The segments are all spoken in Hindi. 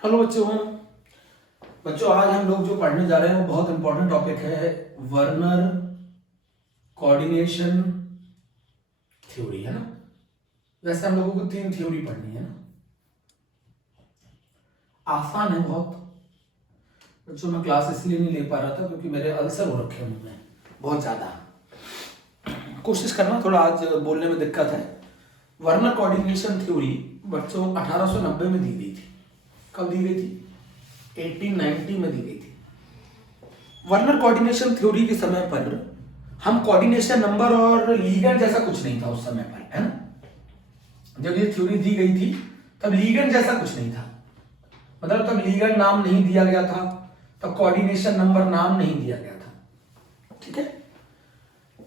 हेलो बच्चों आज हम लोग जो पढ़ने जा रहे हैं वो बहुत इंपॉर्टेंट टॉपिक है वर्नर कोऑर्डिनेशन थ्योरी, है ना। वैसे हम लोगों को 3 थ्योरी पढ़नी है ना, आसान है बहुत। बच्चों मैं क्लास इसलिए नहीं ले पा रहा था क्योंकि मेरे अल्सर हो रखे हैं मुंह में बहुत ज्यादा। कोशिश करना, थोड़ा आज बोलने में दिक्कत है। वर्नर कोऑर्डिनेशन थ्योरी बच्चों 1890 में दी गई थी। कब दी गई थी? 1890 में दी गई थी। वर्नर कोऑर्डिनेशन थ्योरी के समय पर हम कोऑर्डिनेशन नंबर और लीगेंड जैसा कुछ नहीं था उस समय पर, है ना। जब ये थ्योरी दी गई थी तब लीगेंड जैसा कुछ नहीं था, मतलब तब लीगेंड नाम नहीं दिया गया था, तब कोऑर्डिनेशन नंबर नाम नहीं दिया गया था, ठीक है।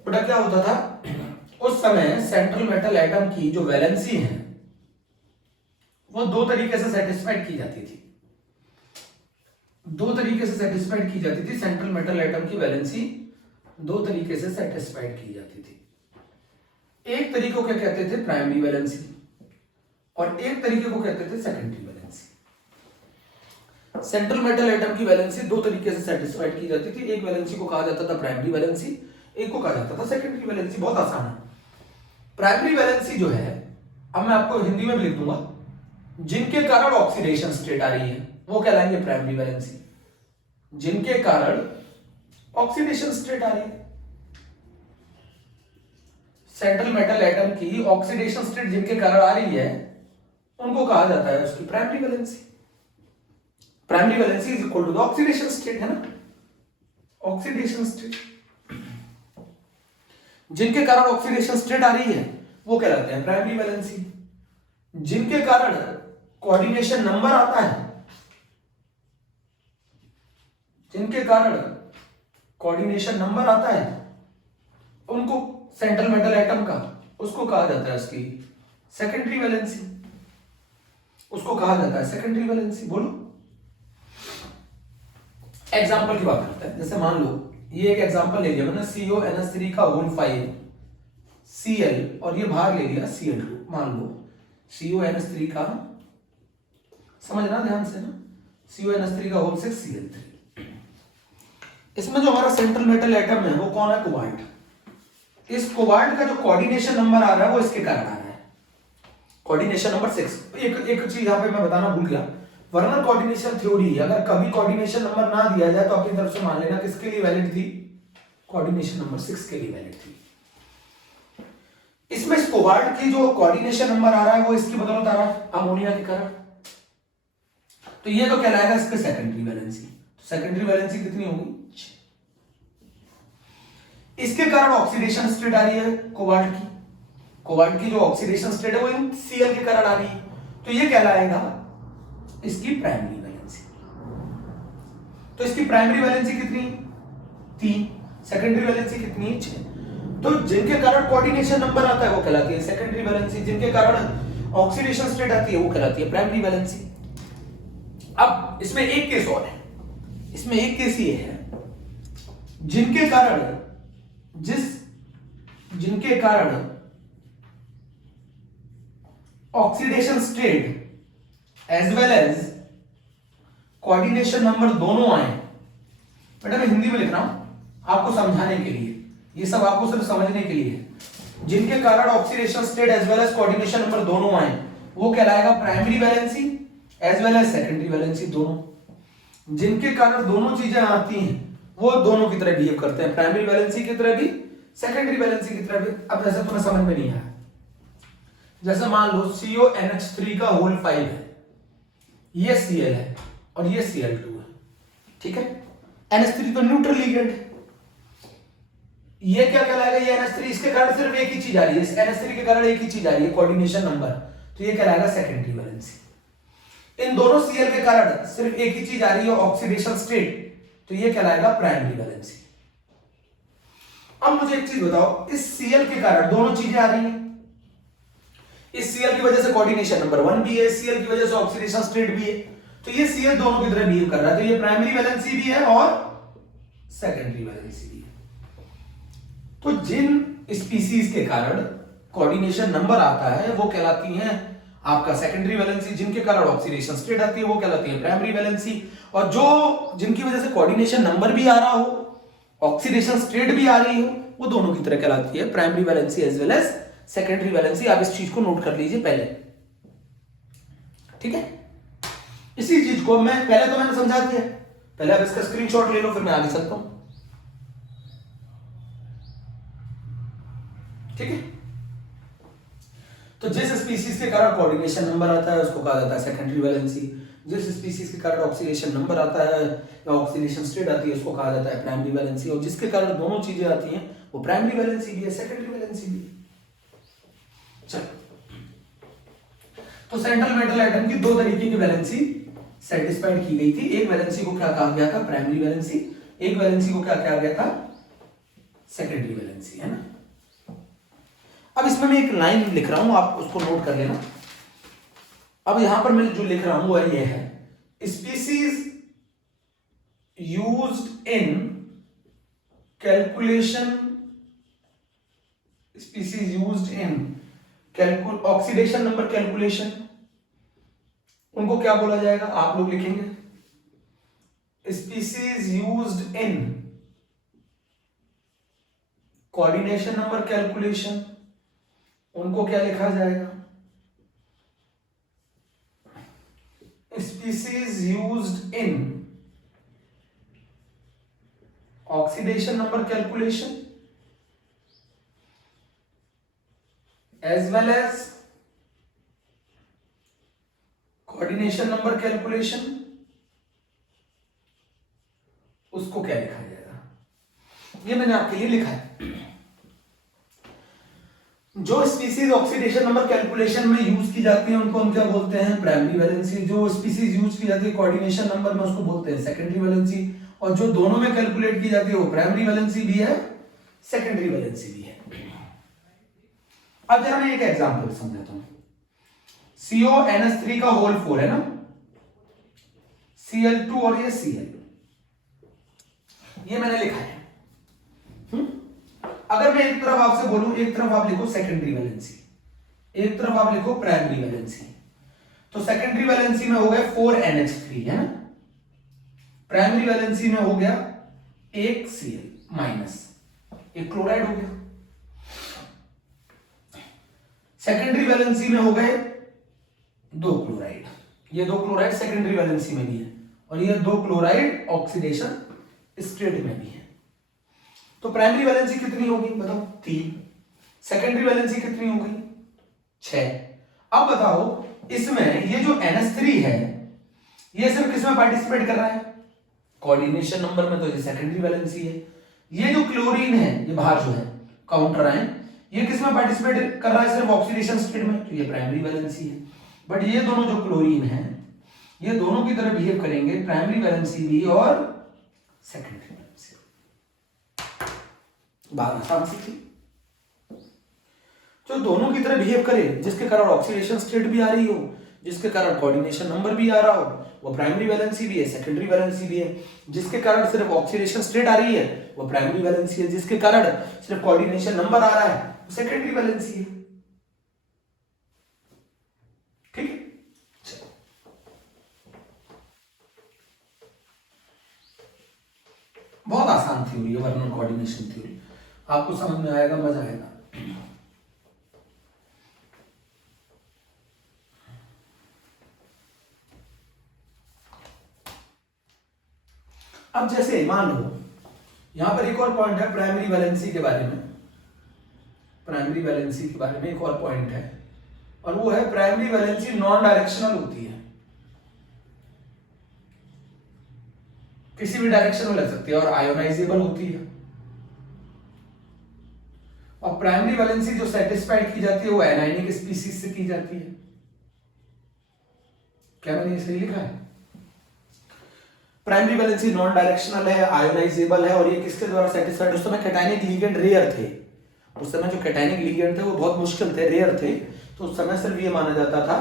बेटा क्या होता था उस समय, सेंट्रल मेटल एटम की जो वैलेंसी है वो दो तरीके से सेटिस्फाइड की जाती थी। सेंट्रल मेटल एटम की वैलेंसी दो तरीके से सेटिस्फाइड की जाती थी। एक तरीके को क्या कहते थे? प्राइमरी वैलेंसी, और एक तरीके को कहते थे secondary valency. Central metal atom की वैलेंसी दो तरीके से सेटिस्फाइड की जाती थी। एक वैलेंसी को कहा जाता था प्राइमरी वैलेंसी, एक को कहा जाता था सेकेंडरी वैलेंसी। बहुत आसान है। प्राइमरी वैलेंसी जो है, अब मैं आपको हिंदी में भी लिख दूंगा, जिनके कारण ऑक्सीडेशन स्टेट आ रही है वो कहलाएंगे प्राइमरी वैलेंसी। जिनके कारण ऑक्सीडेशन स्टेट आ रही है, सेंट्रल मेटल एटम की ऑक्सीडेशन स्टेट जिनके कारण आ रही है उनको कहा जाता है उसकी primary valency. Primary valency is equal to the oxidation state, है ना, ऑक्सीडेशन स्टेट। जिनके कारण ऑक्सीडेशन स्टेट आ रही है वो कहलाते हैं प्राइमरी वैलेंसी। जिनके कारण कोऑर्डिनेशन नंबर आता है, जिनके कारण कोऑर्डिनेशन नंबर आता है उनको, सेंट्रल मेटल एटम का, उसको कहा जाता है उसकी सेकेंडरी वैलेंसी। उसको कहा जाता है सेकेंडरी वैलेंसी। बोलो, एग्जांपल की बात करते हैं। जैसे मान लो ये एक एग्जांपल ले लिया मैंने, CONH3 का होल 5 Cl, और ये बाहर ले लिया Cl2। मान लो CONH3 का, समझना ध्यान से ना, CONH3 का होल 6 Cl3। इसमें जो हमारा सेंट्रल मेटल एटम है वो कौन है? कोबाल्ट। इस कोबाल्ट का जो कोऑर्डिनेशन नंबर आ रहा है वो इसके कारण आ रहा है, कोऑर्डिनेशन नंबर 6। एक चीज यहां पे मैं बताना भूल गया, वर्नर कोऑर्डिनेशन थ्योरी अगर कभी कोऑर्डिनेशन नंबर ना दिया जाए तो अपनी तरफ से मान लेना किसके लिए वैलिड थी? कोऑर्डिनेशन नंबर 6 के लिए वैलिड थी। इसमें इस कोबाल्ट की जो कोऑर्डिनेशन नंबर आ रहा है वो इसकी बदौलत आ रहा है, अमोनिया के कारण। तो ये तो कहलाएगा इसके सेकेंडरी वैलेंसी। तो सेकेंडरी वैलेंसी कितनी होगी? 6। इसके कारण ऑक्सीडेशन स्टेट आ रही है कोबाल्ट की। कोबाल्ट की जो ऑक्सीडेशन स्टेट है वो इन Cl के कारण आ रही है, तो ये कहलाएगा इसकी प्राइमरी वैलेंसी। तो इसकी प्राइमरी वैलेंसी कितनी? 3। सेकेंडरी वैलेंसी कितनी? 6। तो जिनके कारण कोऑर्डिनेशन नंबर आता है वो कहलाती है सेकेंडरी वैलेंसी, जिनके कारण ऑक्सीडेशन स्टेट आती है वो कहलाती है प्राइमरी वैलेंसी। अब इसमें एक केस और है, इसमें एक केस ये है, जिनके कारण oxidation state as well as coordination number दोनों आए। बेटा मैं हिंदी में लिख रहा हूं आपको समझाने के लिए, ये सब आपको सिर्फ समझने के लिए है। जिनके कारण oxidation state as well as coordination number दोनों आए वो कहलाएगा primary valency as well as secondary valency दोनों। जिनके कारण दोनों चीजें आती हैं वो दोनों की तरह बिहेव करते हैं, प्राइमरी वैलेंसी की तरह भी, सेकेंडरी वैलेंसी की तरह भी। अब जैसे तुम्हें समझ में नहीं आया, जैसे मान लो CONH3 का होल 5 है, ये Cl है और ये Cl2 है, ठीक है। NH3 तो न्यूट्रल लिगेंड है, ये क्या कहलाएगा? ये NH3, इसके कारण सिर्फ एक ही चीज आ रही है, इस NH3 के कारण एक ही चीज आ रही है, कोऑर्डिनेशन नंबर, तो ये कहलाएगा सेकेंडरी वैलेंसी। इन दोनों Cl के कारण सिर्फ एक ही चीज आ रही है, ऑक्सीडेशन स्टेट, तो ये कहलाएगा प्राइमरी वैलेंसी। अब मुझे एक चीज बताओ, इस Cl के कारण दोनों चीजें आ रही हैं, इस Cl की वजह से कोऑर्डिनेशन नंबर 1 भी है, Cl की वजह से ऑक्सीडेशन स्टेट भी है, तो ये Cl दोनों की तरह बिहेव कर रहा है, तो ये प्राइमरी वैलेंसी भी है और सेकेंडरी वैलेंसी भी है। तो जिन स्पीसीज के कारण कोऑर्डिनेशन नंबर आता है वो कहलाती हैं आपका सेकेंडरी वैलेंसी, जिनके कारण ऑक्सीडेशन स्टेट आती है वो कहलाती है प्राइमरी वैलेंसी, और जो जिनकी वजह से कोऑर्डिनेशन नंबर भी आ रहा हो, ऑक्सीडेशन स्टेट भी आ रही हो, वो दोनों की तरह कहलाती है primary valency as well as secondary valency. आप इस चीज को नोट कर लीजिए पहले, ठीक है। इसी चीज को मैं पहले तो मैंने समझा दिया, पहले आप इसका स्क्रीनशॉट ले लो, फिर मैं आगे चलता हूं, ठीक है। तो जिस स्पीसीज के कारण कोऑर्डिनेशन नंबर आता है उसको कहा जाता है सेकेंडरी वैलेंसी, जिस स्पीसीज के कारण ऑक्सीडेशन नंबर आता है या ऑक्सीडेशन स्टेट आती है उसको कहा जाता है प्राइमरी वैलेंसी, और जिसके कारण दोनों चीजें आती हैं वो प्राइमरी वैलेंसी भी है, सेकेंडरी वैलेंसी भी है। चलो, तो सेंट्रल मेटल एटम की दो तरीके की वैलेंसी सेटिस्फाइड की गई थी। एक वैलेंसी को क्या कहा गया था, प्राइमरी वैलेंसी, एक वैलेंसी को क्या कहा गया था, सेकेंडरी वैलेंसी, है ना। अब इसमें मैं एक लाइन लिख रहा हूं, आप उसको नोट कर लेना। अब यहां पर मैं जो लिख रहा हूं वो ये है, species used in calculation, species used in oxidation number calculation, उनको क्या बोला जाएगा, आप लोग लिखेंगे species used in coordination number calculation, उनको क्या लिखा जाएगा, species used in oxidation number calculation as well as coordination number calculation, उसको क्या लिखा जाएगा, ये मैंने आपके लिए लिखा है। जो स्पीसीज ऑक्सीडेशन नंबर कैलकुलेशन में यूज की जाती है उनको हम क्या बोलते हैं, प्राइमरी वैलेंसी। जो स्पीसीज यूज की जाती है कोऑर्डिनेशन नंबर में उसको बोलते हैं सेकेंडरी वैलेंसी, और जो दोनों में कैलकुलेट की जाती है वो प्राइमरी वैलेंसी भी है, सेकेंडरी वैलेंसी भी है। अब जरा मैं एक एग्जांपल समझाता हूं, CONH3 का होल 4 है ना, Cl2 और ये Cl, ये मैंने लिखा है। अगर मैं एक तरफ आपसे बोलूं, एक तरफ आप लिखो सेकेंडरी वैलेंसी, एक तरफ आप लिखो प्राइमरी वैलेंसी, तो सेकेंडरी वैलेंसी में हो गया 4NH3, है ना, प्राइमरी वैलेंसी में हो गया एक Cl माइनस, एक क्लोराइड हो गया। सेकेंडरी वैलेंसी में हो गए दो क्लोराइड, ये दो क्लोराइड सेकेंडरी वैलेंसी में भी है, और ये दो क्लोराइड ऑक्सीडेशन स्टेट में भी है। तो प्राइमरी वैलेंसी कितनी होगी बताओ, 3। सेकेंडरी वैलेंसी कितनी होगी, 6। अब बताओ इसमें ये जो NH3 है ये सिर्फ किसमें पार्टिसिपेट कर रहा है, कोऑर्डिनेशन नंबर में, तो ये सेकेंडरी वैलेंसी है। ये जो क्लोरीन है, ये बाहर जो है काउंटर आयन, ये किसमें पार्टिसिपेट कर रहा है, सिर्फ ऑक्सीडेशन स्टेट में, तो ये प्राइमरी वैलेंसी है। बट ये दोनों जो क्लोरीन है ये दोनों की तरह बिहेव करेंगे, प्राइमरी वैलेंसी भी और सेकेंडरी वैलेंसी। बात आसान सी थी। जो दोनों की तरह बिहेव करे, जिसके कारण ऑक्सीडेशन स्टेट भी आ रही हो, जिसके कारण कोऑर्डिनेशन नंबर भी आ रहा हो, वो प्राइमरी वैलेंसी भी है, सेकेंडरी वैलेंसी भी है। जिसके कारण सिर्फ ऑक्सीडेशन स्टेट आ रही है वो प्राइमरी वैलेंसी है, जिसके कारण सिर्फ कोऑर्डिनेशन नंबर आ रहा है वो सेकेंडरी वैलेंसी है। ठीक है, बहुत आसान थ्योरी है वर्नन कोऑर्डिनेशन थ्योरी, आपको समझ में आएगा, मजा आएगा। अब जैसे मान लो यहां पर एक और पॉइंट है प्राइमरी वैलेंसी के बारे में, प्राइमरी वैलेंसी के बारे में एक और पॉइंट है, और वो है प्राइमरी वैलेंसी नॉन डायरेक्शनल होती है, किसी भी डायरेक्शन में लग सकती है, और आयोनाइजेबल होती है। और प्राइमरी वैलेंसी जो सेटिस्फाइड की जाती है वो एनायनिक स्पीसीज से की जाती है। क्या मैंने सही लिखा है? प्राइमरी वैलेंसी नॉन डायरेक्शनल है, आयोनाइजेबल है, और ये किसके द्वारा सेटिस्फाइड, उस समय कैटायनिक लिगेंड रेयर थे, उस समय जो कैटायनिक लिगेंड थे वो बहुत मुश्किल थे, रेयर थे, तो उस समय सिर्फ ये माना जाता था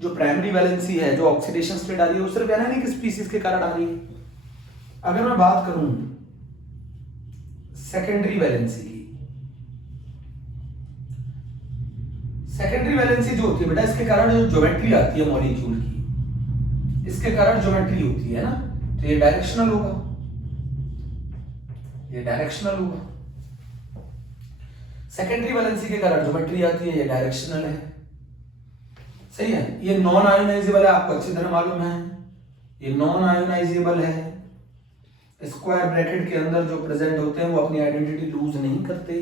जो प्राइमरी वैलेंसी है, जो ऑक्सीडेशन स्टेट आ रही है वो सिर्फ एनायनिक स्पीसीज के कारण आ रही है। अगर मैं बात करूं सेकेंडरी वैलेंसी की, सेकेंडरी वैलेंसी जो होती है बेटा, इसके कारण जो ज्योमेट्री आती है मॉलिक्यूल की, इसके कारण ज्योमेट्री होती है ना, तो ये डायरेक्शनल होगा, ये डायरेक्शनल होगा। सेकेंडरी वैलेंसी के कारण ज्योमेट्री आती है, ये डायरेक्शनल है, सही है। ये नॉन आयोनाइजेबल है, आपको अच्छी तरह मालूम है, ये नॉन आयोनाइजेबल है। स्क्वायर ब्रैकेट के अंदर जो प्रेजेंट होते हैं वो अपनी आइडेंटिटी लूज नहीं करते,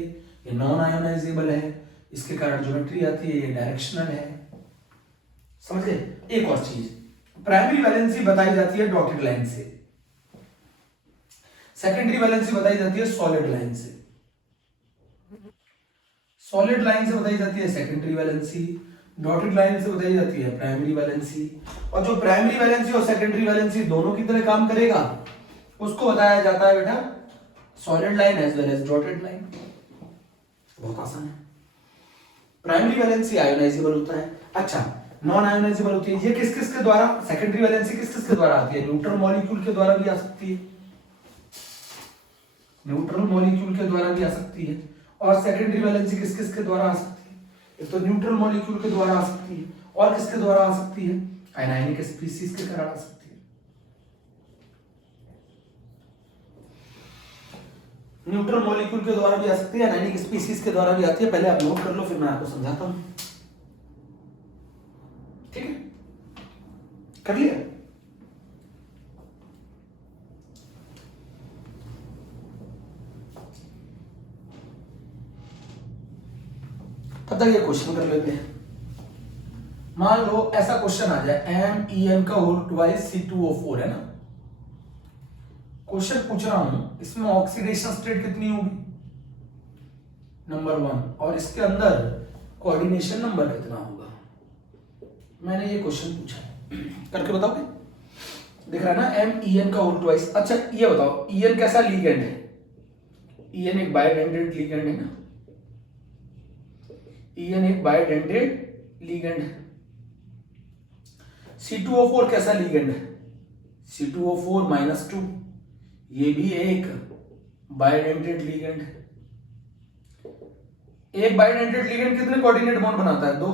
ये नॉन आयोनाइजेबल है, इसके कारण ज्योमेट्री आती है, ये डायरेक्शनल है, समझ गए। एक और चीज, प्राइमरी वैलेंसी बताई जाती है डॉटेड लाइन से, सेकेंडरी वैलेंसी बताई जाती है सॉलिड लाइन से। सॉलिड लाइन से बताई जाती है सेकेंडरी वैलेंसी, डॉटेड लाइन से बताई जाती है प्राइमरी वैलेंसी। और जो प्राइमरी वैलेंसी और सेकेंडरी वैलेंसी दोनों की तरह काम करेगा उसको बताया जाता है बेटा solid line as well as dotted line. बहुत आसान है। प्राइमरी वैलेंसी आयोनाइजेबल होता है, अच्छा नॉन आयोनाइजेबल होती है। ये किस किस के द्वारा, सेकेंडरी वैलेंसी किस किस के द्वारा आती है, न्यूट्रल मॉलिक्यूल के द्वारा भी आ सकती है, न्यूट्रल मॉलिक्यूल के द्वारा भी आ सकती है। और सेकेंडरी वैलेंसी किस किस के द्वारा आ सकती है, एक तो न्यूट्रल मॉलिक्यूल के द्वारा आ सकती है, और किसके द्वारा आ सकती है, आयनाइनिक स्पीशीज के कारण आ सकती है। न्यूट्रल मॉलिक्यूल के द्वारा भी आ सकती है, आयनाइनिक स्पीशीज के द्वारा भी आती है। पहले आप नोट कर लो, फिर मैं आपको समझाता हूं, ठीक है, कर लिया। तब तक ये क्वेश्चन कर लेते हैं। मान लो ऐसा क्वेश्चन आ जाए MEn का होल ट्वाइस C2O4 है ना, क्वेश्चन पूछ रहा हूं इसमें ऑक्सीडेशन स्टेट कितनी होगी, नंबर 1, और इसके अंदर कोऑर्डिनेशन नंबर कितना होगा। मैंने ये क्वेश्चन पूछा है, करके बताओगे। दिख रहा है ना MEn का होल ट्वाइस। अच्छा ये बताओ En कैसा लीगेंड है, En एक बाइडेंटेड लीगेंड है ना, En एक बाइडेंटेड लीगेंड है। C2O4 कैसा लीगेंड है, C2O4-2, ये भी एक बाइडेंटेड लीगेंड है। एक बाइडेंटेड लीगेंड कितने कोऑर्डिनेट बॉन्ड बनाता है, 2,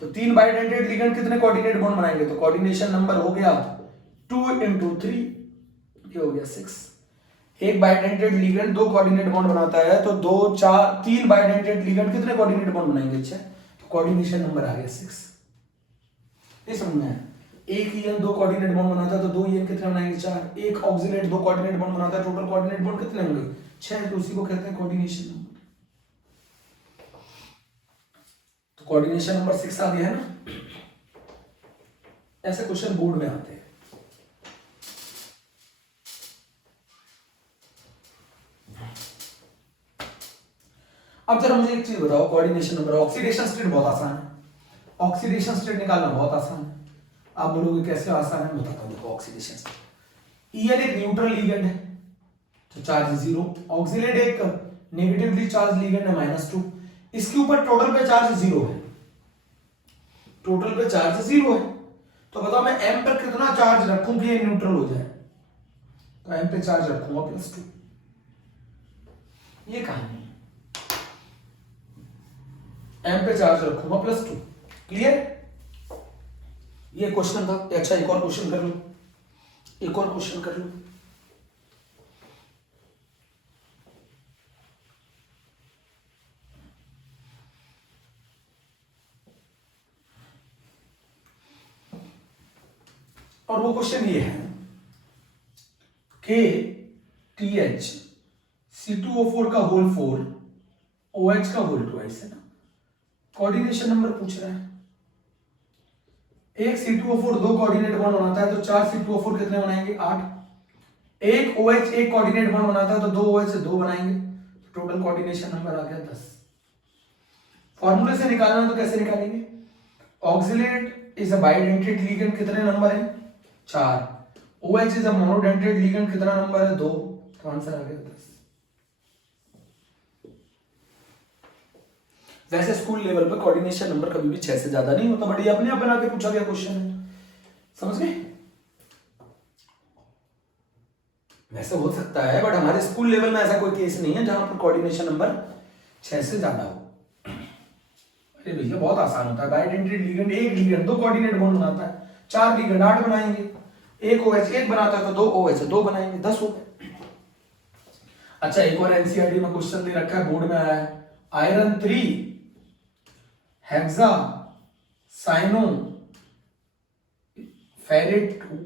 तो 3 बाइडेंटेड लीगेंड कितने कोऑर्डिनेट बॉन्ड बनाएंगे, तो कोऑर्डिनेशन नंबर हो गया 2 × 3, ये हो गया 6। एक बाइडेंटेड लीगेंड 2 कोऑर्डिनेट बॉन्ड बनाता है, तो 2 4 3 बाइडेंटेड लीगेंड कितने कोऑर्डिनेट बॉन्ड बनाएंगे, अच्छा तो कोऑर्डिनेशन नंबर आ गया 6। ये समझ में आया। एक EN 2 कोऑर्डिनेट बॉन्ड बनाता है, तो 2 EN कितने बनाएंगे, 4। एक ऑक्सिलेट 2 कोऑर्डिनेट बॉन्ड बनाता है, टोटल कोऑर्डिनेट बॉन्ड कितने होंगे, 6, तो उसी को कहते हैं कोऑर्डिनेशन नंबर। तो कोऑर्डिनेशन नंबर 6 आ गया है ना। ऐसे क्वेश्चन बोर्ड में आते हैं। अब जरा मुझे एक चीज बताओ, कोऑर्डिनेशन नंबर, ऑक्सीडेशन स्टेट बहुत आसान है, ऑक्सीडेशन स्टेट निकालना बहुत आसान है। आप बोलोगे कैसे आसान है, बताता हूं। देखो ऑक्सीडेशन स्टेट, EN एक न्यूट्रल लीगेंड है तो चार्ज 0, ऑक्सीलेट एक नेगेटिवली चार्ज लीगेंड है -2, इसके ऊपर टोटल पे चार्ज 0 है, टोटल पे चार्ज 0 है। तो बताओ मैं M पर कितना चार्ज रखूं कि ये न्यूट्रल हो जाए, तो M पे चार्ज रखूंगा +2। ये कहानी है, M पे चार्ज रखूंगा +2। क्लियर, ये क्वेश्चन था। अच्छा एक और क्वेश्चन कर लो, एक और क्वेश्चन कर लो। और वो क्वेश्चन ये है KTH C2O4 का होल 4 OH का होल 2 है ना, कोऑर्डिनेशन नंबर पूछ रहा है। एक C2O4 2 कोऑर्डिनेट बॉन्ड बनाता है, तो 4 C2O4 कितने बनाएंगे, 8। एक OH एक कोऑर्डिनेट बॉन्ड बनाता है, तो 2 OH से 2 बनाएंगे, तो टोटल कोऑर्डिनेशन नंबर आ गया 10। फॉर्मूले से निकालना तो कैसे निकालेंगे, oxalate is a bidentate ligand, कितने नंबर है, 4। OH is a monodentate ligand, कितना नंबर है, 2, तो आंसर आ गया 10। वैसे स्कूल लेवल पे कोऑर्डिनेशन नंबर कभी भी 6 से ज्यादा नहीं होता, बट ये अपने आप बना के पूछा गया क्वेश्चन है, समझ गए। वैसे हो सकता है, बट हमारे स्कूल लेवल में ऐसा कोई केस नहीं है जहां पर कोऑर्डिनेशन नंबर 6 से ज्यादा हो। अरे भैया है, बहुत आसान होता है। बाइडेंटेड लिगेंड, एक लिगेंड 2 कोऑर्डिनेट बॉन्ड बनाता है, 4 लिगेंड 8 बनाएंगे, एक OH 1 बनाता है तो 2 OH 2 बनाएंगे, 10 हो गए। अच्छा एक और एनसीईआरटी में क्वेश्चन दे रखा है, बोर्ड में आया है, आयरन 3 हेक्सा साइनो फेरेट 2,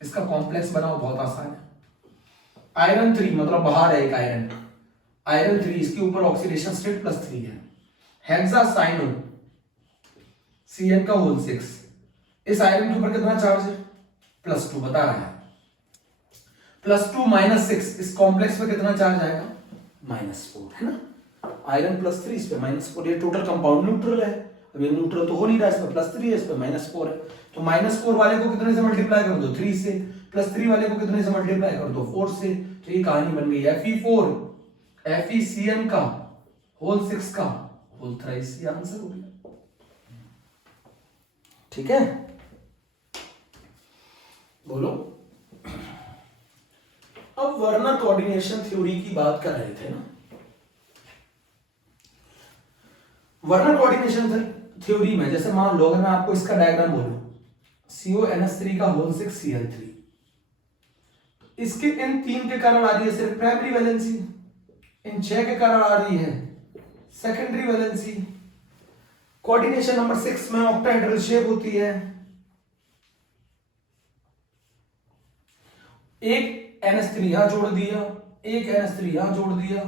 इसका कॉम्प्लेक्स बनाओ, बहुत आसान है। आयरन 3 मतलब बाहर है एक आयरन, आयरन 3 इसके ऊपर ऑक्सीडेशन स्टेट +3 है। हेक्सा साइनो Cn का होल 6, इस आयरन के ऊपर कितना चार्ज है? +2 बता रहा है। +2 -6, इस कॉम्प्लेक्स पे कितना चार्ज आएगा? -4 है ना। आयरन +3, इस पे -4, ये टोटल कंपाउंड न्यूट्रल है। अब ये न्यूट्रल तो हो नहीं रहा, इस पे +3 है, इस पे -4 है, तो -4 वाले को कितने से मल्टीप्लाई कर दो? 3 से। +3 वाले को कितने से मल्टीप्लाई कर दो? 4 से। तो ये कहानी बन गई Fe4 FeCN का होल 6 का होल थ्राइस, ये आंसर हो गया। ठीक है, बोलो। अब वर्नर कोऑर्डिनेशन थ्योरी की बात कर रहे थे ना। वर्नर कोऑर्डिनेशन थ्योरी में जैसे मान लो अगर मैं आपको इसका डायग्राम बोलूं, CONH3 का होल 6 Cl3, इसके इन 3 के कारण आ रही है सिर्फ प्राइमरी वैलेंसी, इन 6 के कारण आ रही है सेकेंडरी वैलेंसी। कोऑर्डिनेशन नंबर 6 में ऑक्टाहेड्रल शेप होती है, एक NH3 यहां जोड़ दिया, एक NH3 यहां जोड़ दिया।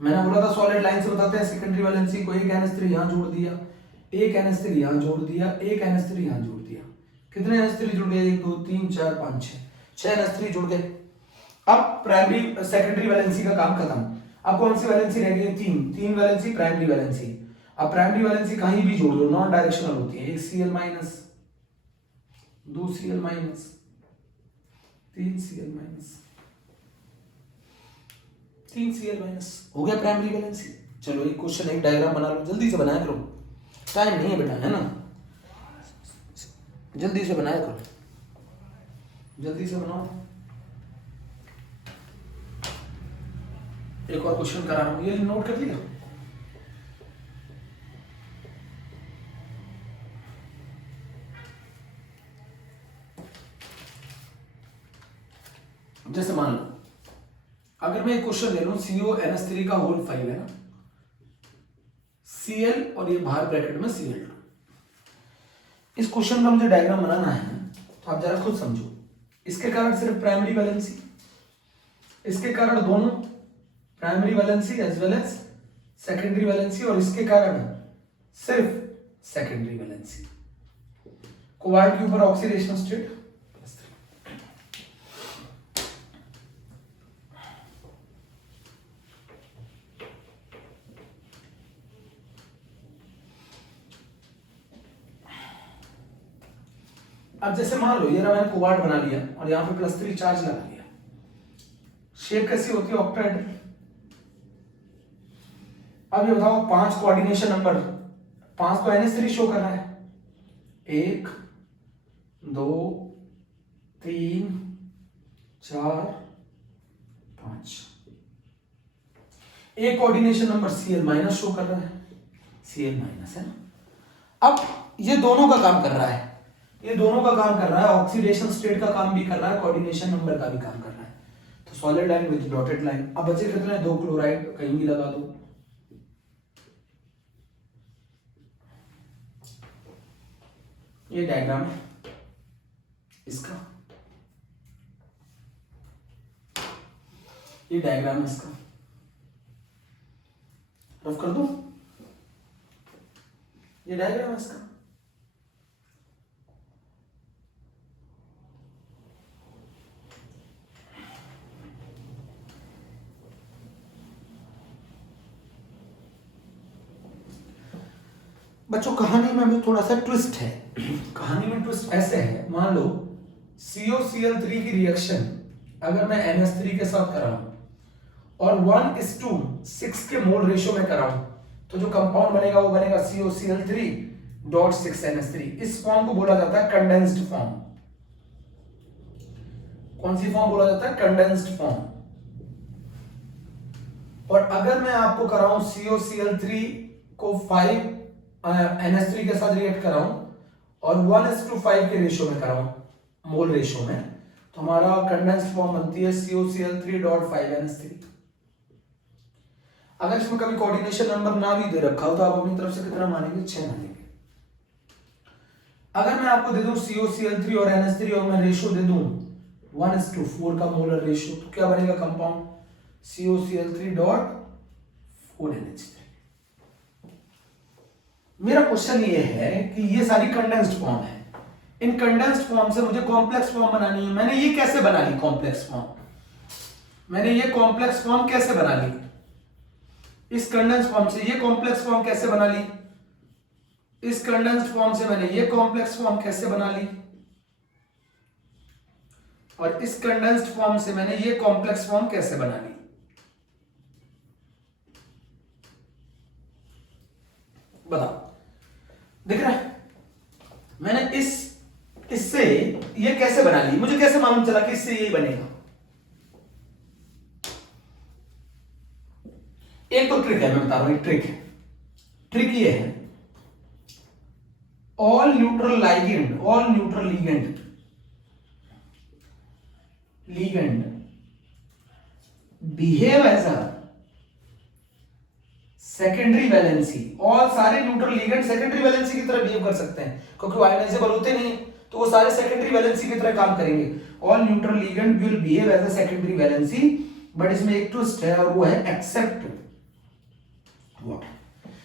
मैंने बोला था सॉलिड लाइन से बताते हैं सेकेंडरी वैलेंसी को, एक NH3 यहां जोड़ दिया, एक NH3 यहां जोड़ दिया, एक NH3 यहां जोड़ दिया। कितने NH3 जुड़ गए? 1 2 3 4 5 6 NH3 जुड़ गए। अब प्राइमरी सेकेंडरी वैलेंसी का काम खत्म। अब कौन सी वैलेंसी रह गई? 3 वैलेंसी प्राइमरी वैलेंसी। अब प्राइमरी वैलेंसी कहीं भी जोड़ दो, नॉन डायरेक्शनल होती है। एक Cl-, 2 Cl-, 3 Cl-, 3 Cl-, हो गया प्राइमरी वैलेंसी। चलो एक क्वेश्चन, एक डायग्राम बना लो, जल्दी से बनाया करो, टाइम नहीं है बेटा, है ना, जल्दी से बनाया करो, जल्दी से बनाओ। एक और क्वेश्चन करा रहा हूं, ये नोट कर लिया। जैसे मान लो अगर मैं एक क्वेश्चन ले लूं, CONH3 का होल 5 है ना, Cl और ये बाहर ब्रैकेट में Cl2। इस क्वेश्चन का मुझे डायग्राम बनाना है, तो आप जरा खुद समझो। इसके कारण सिर्फ प्राइमरी वैलेंसी, इसके कारण दोनों primary valency as well as secondary valency, और इसके कारण सिर्फ सेकेंडरी वैलेंसी। कोबाल्ट के ऊपर ऑक्सीडेशन स्टेट अब जैसे मान लो ये रहा, मैंने कोबाल्ट बना लिया और यहां पे +3 चार्ज लगा लिया। शेप कैसी होती है? ऑक्टाहेड्रल। अब ये बताओ 5 कोऑर्डिनेशन नंबर, 5 तो NH3 शो कर रहा है, 1 2 3 4 5। एक कोऑर्डिनेशन नंबर Cl- शो कर रहा है, Cl- है ना। अब ये दोनों का काम कर रहा है, ये दोनों का काम कर रहा है, ऑक्सीडेशन स्टेट का काम भी कर रहा है, कोऑर्डिनेशन नंबर का भी काम कर रहा है। तो solid line with dotted line. अब बचे कितने? 2 क्लोराइड, कहीं भी लगा दो। ये डायग्राम है इसका, ये डायग्राम है इसका, रफ कर दो। ये डायग्राम है इसका। बच्चों कहानी में भी थोड़ा सा ट्विस्ट है। कहानी में ट्विस्ट ऐसे है, मान लो COCl3 की रिएक्शन अगर मैं NH3 के साथ कराऊं और 1:6 के मोल रेशियो में कराऊं, तो जो कंपाउंड बनेगा वो बनेगा COCl3.6NH3। इस फॉर्म को बोला जाता है कंडेंस्ड फॉर्म। कौन सी फॉर्म बोला जाता है? Condensed form. और अगर मैं आपको कराऊं COCl3 को 5 NH3 के साथ रिएक्ट कराऊं और 1:5 के रेशियो में कराऊं, मोल रेशियो में, तो हमारा कंडेंस्ड फॉर्म बनती है COCl3.5NH3। अगर इसमें कभी कोऑर्डिनेशन नंबर ना भी दे रखा हो तो आप अपनी तरफ से कितना मानेंगे, 6 मानेंगे। अगर मैं आपको दे दूं COCl3 और NH3 और मैं रेशियो दे दूं 1:4 का मोलर रेशियो, तो क्या बनेगा कंपाउंड COCl3.4NH3। मेरा क्वेश्चन ये है कि ये सारी कंडेंस्ड फॉर्म है, इन कंडेंस्ड फॉर्म से मुझे कॉम्प्लेक्स फॉर्म बनानी है। मैंने ये कैसे बना ली कॉम्प्लेक्स फॉर्म, मैंने ये कॉम्प्लेक्स फॉर्म कैसे बना ली, इस कंडेंस्ड फॉर्म से ये कॉम्प्लेक्स फॉर्म कैसे बना ली, इस कंडेंस्ड फॉर्म से मैंने ये कॉम्प्लेक्स फॉर्म कैसे बना ली, और इस कंडेंस्ड फॉर्म से मैंने ये कॉम्प्लेक्स फॉर्म कैसे बना ली। बताओ, दिख रहा है? मैंने इससे ये कैसे बना ली, मुझे कैसे मालूम चला कि इससे ये बनेगा। एक तो ट्रिक है, मैं बता रहा हूं, एक ट्रिक है। ट्रिक ये है, all neutral ligand behave as a secondary valency. और सारे न्यूट्रल लीगेंड सेकेंडरी वैलेंसी की तरह बिहेव कर सकते हैं, क्योंकि वो आयनाइजेबल होते नहीं, तो वो सारे सेकेंडरी वैलेंसी की तरह काम करेंगे। All neutral ligand will behave as a secondary valency, but इसमें एक ट्विस्ट है और वो है एक्सेप्ट व्हाट।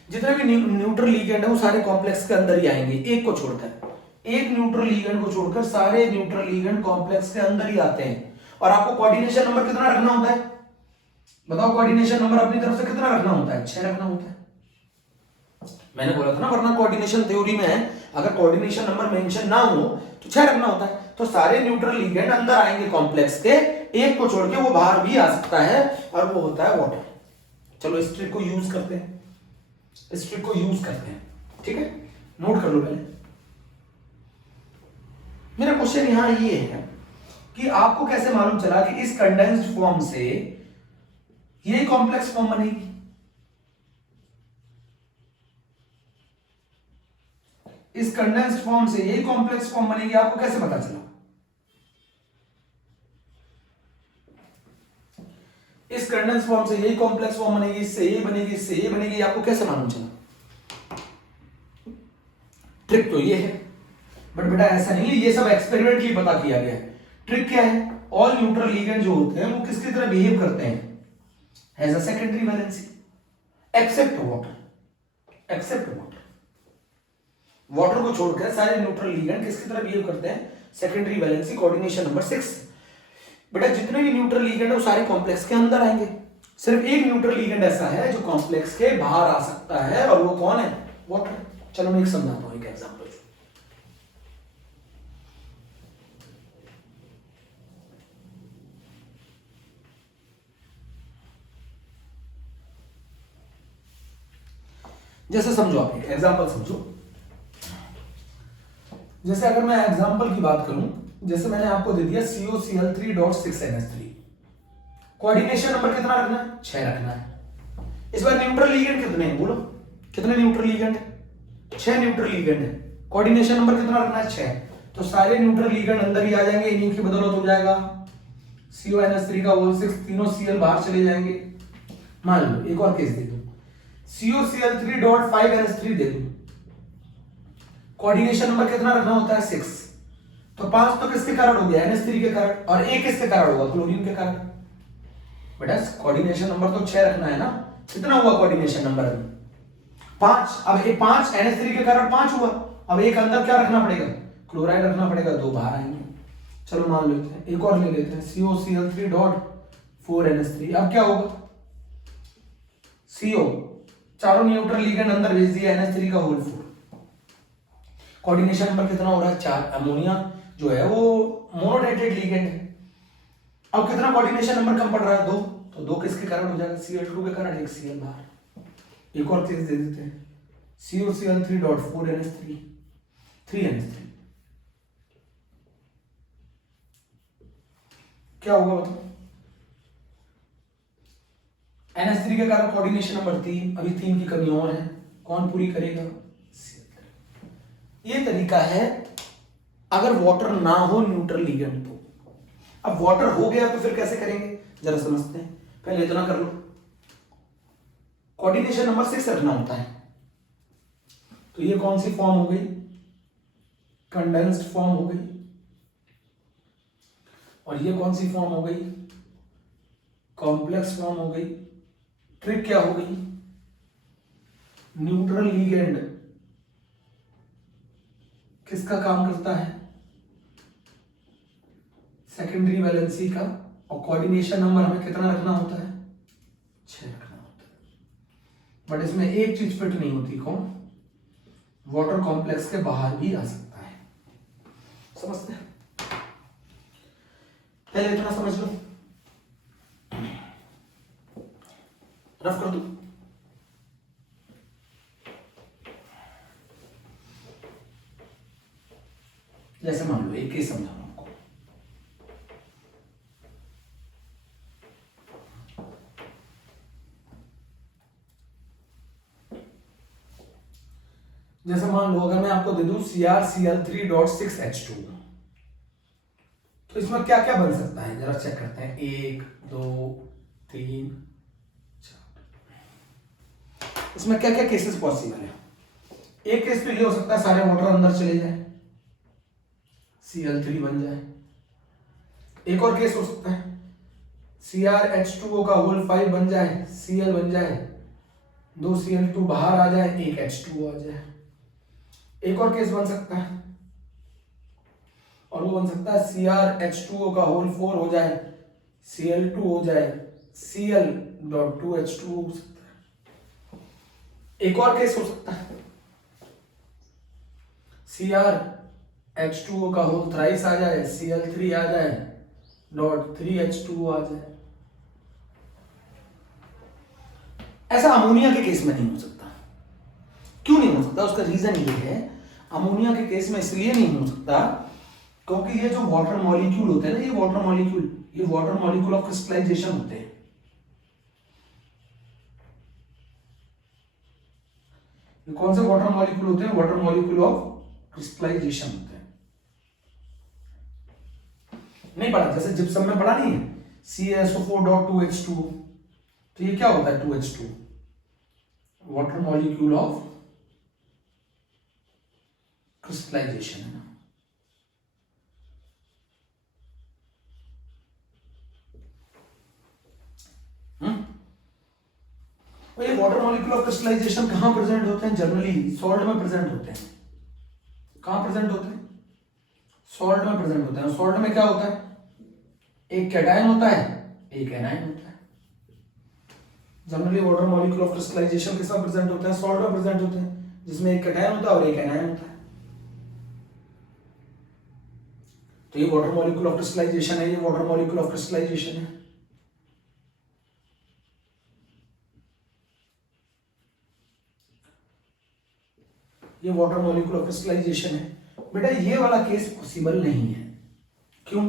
जितने भी न्यूट्रल लीगेंड है वो सारे कॉम्प्लेक्स के अंदर ही आएंगे, एक को छोड़कर, एक न्यूट्रल लीगेंड को छोड़कर सारे न्यूट्रल लीगेंड कॉम्प्लेक्स के अंदर ही आते हैं। और आपको कोऑर्डिनेशन नंबर कितना रखना होता है, बताओ? कोऑर्डिनेशन नंबर अपनी तरफ से कितना रखना होता है, 6 रखना होता है। मैंने बोला था ना, वरना कोऑर्डिनेशन थ्योरी में अगर कोऑर्डिनेशन नंबर मेंशन ना हो तो 6 रखना होता है। तो सारे न्यूट्रल लीगेंड अंदर आएंगे कॉम्प्लेक्स के, एक को छोड़ के वो बाहर भी आ सकता है, और वो होता है वाटर। चलो इस ट्रिक को यूज करते हैं, इस ट्रिक को यूज करते हैं, ठीक है? नोट कर लो पहले। मेरा क्वेश्चन यहां ये है कि आपको कैसे मालूम चला कि इस कंडेंस्ड फॉर्म से ये कॉम्प्लेक्स फॉर्म बनेगी। इस कंडेंस्ड फॉर्म से ये कॉम्प्लेक्स फॉर्म बनेगी, आपको कैसे पता चला? इस कंडेंस्ड फॉर्म से ये कॉम्प्लेक्स फॉर्म बनेगी, इससे ये बनेगी, इससे ये बनेगी, आपको कैसे मालूम चला? ट्रिक तो ये है, बट बेटा ऐसा नहीं है, ये सब एक्सपेरिमेंटली पता किया गया है। ट्रिक क्या है? ऑल न्यूट्रल लीगेंड जो होते हैं वो किसकी तरह बिहेव करते हैं, as a secondary valency, except water. Except water, water को छोड़कर सारे न्यूट्रल लीगेंड किसकी तरह बिहेव करते हैं, सेकेंडरी वैलेंसी। Coordination number 6। बेटा जितने भी न्यूट्रल लीगेंड है वो सारे कॉम्प्लेक्स के अंदर आएंगे, सिर्फ एक न्यूट्रल लीगेंड ऐसा है जो कॉम्प्लेक्स के बाहर आ सकता है, और वो कौन है, वाटर। चलो मैं एक समझाता हूं, एक एग्जांपल। जैसे समझो, आप एक एग्जांपल समझो। जैसे अगर मैं एग्जांपल की बात करूं, जैसे मैंने आपको दे दिया COCl3.6NH3, कोऑर्डिनेशन नंबर कितना रखना है, 6 रखना है। इस बार न्यूट्रल लीगेंड कितने हैं, बोलो कितने न्यूट्रल लीगेंड है, 6 न्यूट्रल लीगेंड है। कोऑर्डिनेशन नंबर कितना रखना है, 6। तो सारे न्यूट्रल लीगेंड अंदर ही आ जाएंगे, इन्हीं की बदौलत हो जाएगा CONH3 का होल 6, तीनों Cl बाहर चले जाएंगे। मान लो एक और केस दे दो, COCl3.5NH3 दे दो, कोऑर्डिनेशन नंबर कितना रखना होता है, 6। तो 5 तो किसके कारण हो गया, NH3 के कारण, और 1 किसके कारण होगा, क्लोरीन के कारण। बेटा कोऑर्डिनेशन नंबर तो 6 रखना है ना, कितना हुआ कोऑर्डिनेशन नंबर अभी, 5। अब ये 5 NH3 के कारण 5 हुआ, अब एक अंदर क्या रखना पड़ेगा, क्लोराइड रखना पड़ेगा, 2 बाहर आएंगे। चलो मान लेते हैं, एक और ले लेते हैं, COCl3.4NH3। अब क्या होगा, CO, चारों न्यूट्रल लीगेंड अंदर भेज दिया, NH3 का होल 4। कोऑर्डिनेशन नंबर कितना हो रहा है, 4। अमोनिया जो है वो मोनोडाइटेड लीगेंड है। अब कितना कोऑर्डिनेशन नंबर कम पड़ रहा है, 2। तो 2 किसके कारण हो जाएगा, Cl2 के कारण, 1 Cl बाहर। एक और केस दे देते हैं, COCl3.4NH3, 3NH3। क्या होगा मतलब, NH3 के कारण कोऑर्डिनेशन नंबर 3, अभी 3 की कमी और है, कौन पूरी करेगा, ये तरीका है अगर वाटर ना हो न्यूट्रल लिगेंड तो। अब वाटर हो गया तो फिर कैसे करेंगे जरा समझते हैं। पहले इतना कर लो, कोऑर्डिनेशन नंबर 6 रखना होता है। तो ये कौन सी फॉर्म हो गई, कंडेंस्ड फॉर्म हो गई, और ये कौन सी फॉर्म हो गई, कॉम्प्लेक्स फॉर्म हो गई। ट्रिक क्या हो गई, न्यूट्रल लिगेंड किसका काम करता है, सेकेंडरी वैलेंसी का, और कोऑर्डिनेशन नंबर हमें कितना रखना होता है, 6 रखना होता है। बट इसमें एक चीज फिट नहीं होती, कौन, वाटर कॉम्प्लेक्स के बाहर भी आ सकता है। समझते हैं, पहले इतना समझ लो, रफ कर दो। जैसे मान लो एक केस समझाऊं आपको। जैसे मान लो अगर मैं आपको दे दूं CrCl3.6H2, तो इसमें क्या क्या बन सकता है जरा चेक करते हैं। 1 2 3 4, इसमें क्या क्या केसेस पॉसिबल है। एक केस तो ये हो सकता है सारे वाटर अंदर चले जाए, Cl3 बन जाए। एक और केस हो सकता है CrH2O का होल 5 बन जाए, Cl बन जाए, 2 Cl2 बाहर आ जाए, 1 H2O आ जाए। एक और केस बन सकता है, और वो बन सकता है CrH2O का होल 4 हो जाए, Cl2 हो जाए, Cl.2H2O हो सकता है। एक और केस हो सकता है CrH2O का होल थ्राइस आ जाए, Cl3 आ जाए, .3H2O आ जाए। ऐसा अमोनिया के केस में नहीं हो सकता। क्यों नहीं हो सकता, उसका रीजन ये है, अमोनिया के केस में इसलिए नहीं हो सकता क्योंकि ये जो वाटर मॉलिक्यूल होते हैं ना, ये वाटर मॉलिक्यूल ऑफ क्रिस्टलाइजेशन होते हैं। ये कौन से वाटर मॉलिक्यूल होते हैं, वाटर मॉलिक्यूल ऑफ क्रिस्टलाइजेशन होते हैं। नहीं पढ़ा, जैसे जिप्सम में पढ़ा नहीं है CaSO4.2H2, तो ये क्या होता है 2H2, water molecule of crystallisation है ना। तो ये वाटर मॉलिक्यूल ऑफ क्रिस्टलाइजेशन कहां प्रेजेंट होते हैं, जनरली सॉल्ट में प्रेजेंट होते हैं। कहां प्रेजेंट होते हैं, सॉल्ट में प्रेजेंट होते हैं। सॉल्ट में क्या होता है, एक कैटायन होता है, एक एनायन होता है। Generally water molecule of crystallization के साथ प्रेजेंट होते हैं, सॉल्ट में प्रेजेंट होते हैं, जिसमें एक कैटायन होता है और एक एनायन होता है। तो ये वाटर मॉलिक्यूल ऑफ क्रिस्टलाइजेशन है, ये वाटर मॉलिक्यूल ऑफ क्रिस्टलाइजेशन है। ये वाटर मॉलिक्यूल ऑफ क्रिस्टलाइजेशन है। बेटा ये वाला केस पॉसिबल नहीं है, क्यों,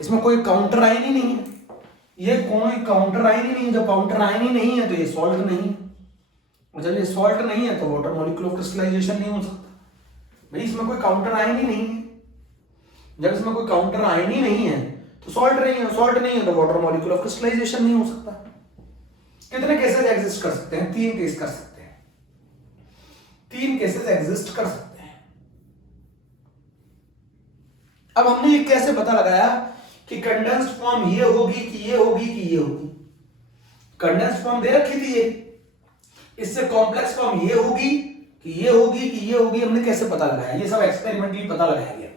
इसमें कोई काउंटर आयन ही नहीं है। ये कोई काउंटर आयन ही नहीं है, जब काउंटर आयन ही नहीं है तो ये सॉल्ट नहीं है, और जब ये सॉल्ट नहीं है तो वाटर मॉलिक्यूल ऑफ क्रिस्टलाइजेशन नहीं हो सकता। भाई इसमें कोई काउंटर आयन ही नहीं है, जब इसमें कोई काउंटर आयन ही नहीं है तो सॉल्ट नहीं है, सॉल्ट नहीं है तो वाटर मॉलिक्यूल ऑफ क्रिस्टलाइजेशन नहीं हो सकता। कितने केसेस एग्जिस्ट कर सकते हैं, 3 केस कर सकते हैं, 3 केसेस एग्जिस्ट कर सकते हैं। अब हमने ये कैसे पता लगाया कि कंडेंस्ड फॉर्म ये होगी कि ये होगी कि ये होगी। कंडेंस्ड फॉर्म दे रखी थी ये, इससे कॉम्प्लेक्स फॉर्म ये होगी कि ये होगी कि ये होगी। हमने कैसे पता लगाया, ये सब एक्सपेरिमेंटली पता लगाया गया,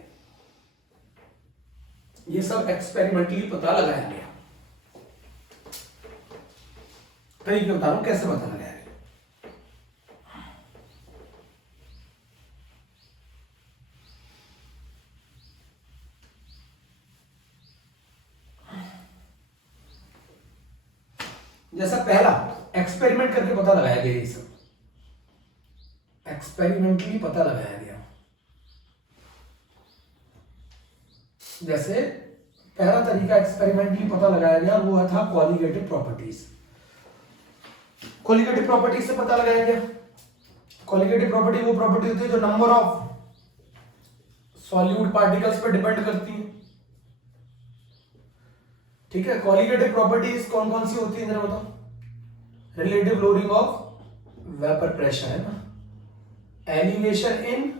ये सब एक्सपेरिमेंटली पता लगाया गया। तरीके बता रहा हूं कैसे पता लगाया गया। जैसा पहला एक्सपेरिमेंट करके पता लगाया गया, ये सब एक्सपेरिमेंटली पता लगाया गया। जैसे पहला तरीका एक्सपेरिमेंटली पता लगाया गया वो था कोलिगेटिव प्रॉपर्टीज। कोलिगेटिव प्रॉपर्टीज से पता लगाया गया। कॉलिगेटिव प्रॉपर्टी वो प्रॉपर्टी होती है जो नंबर ऑफ सॉल्यूट पार्टिकल्स पर डिपेंड करती है। ठीक है, कॉलिगेटिव प्रॉपर्टीज कौन कौन सी होती है जरा बताओ। Relative lowering of vapour pressure है ना, elevation in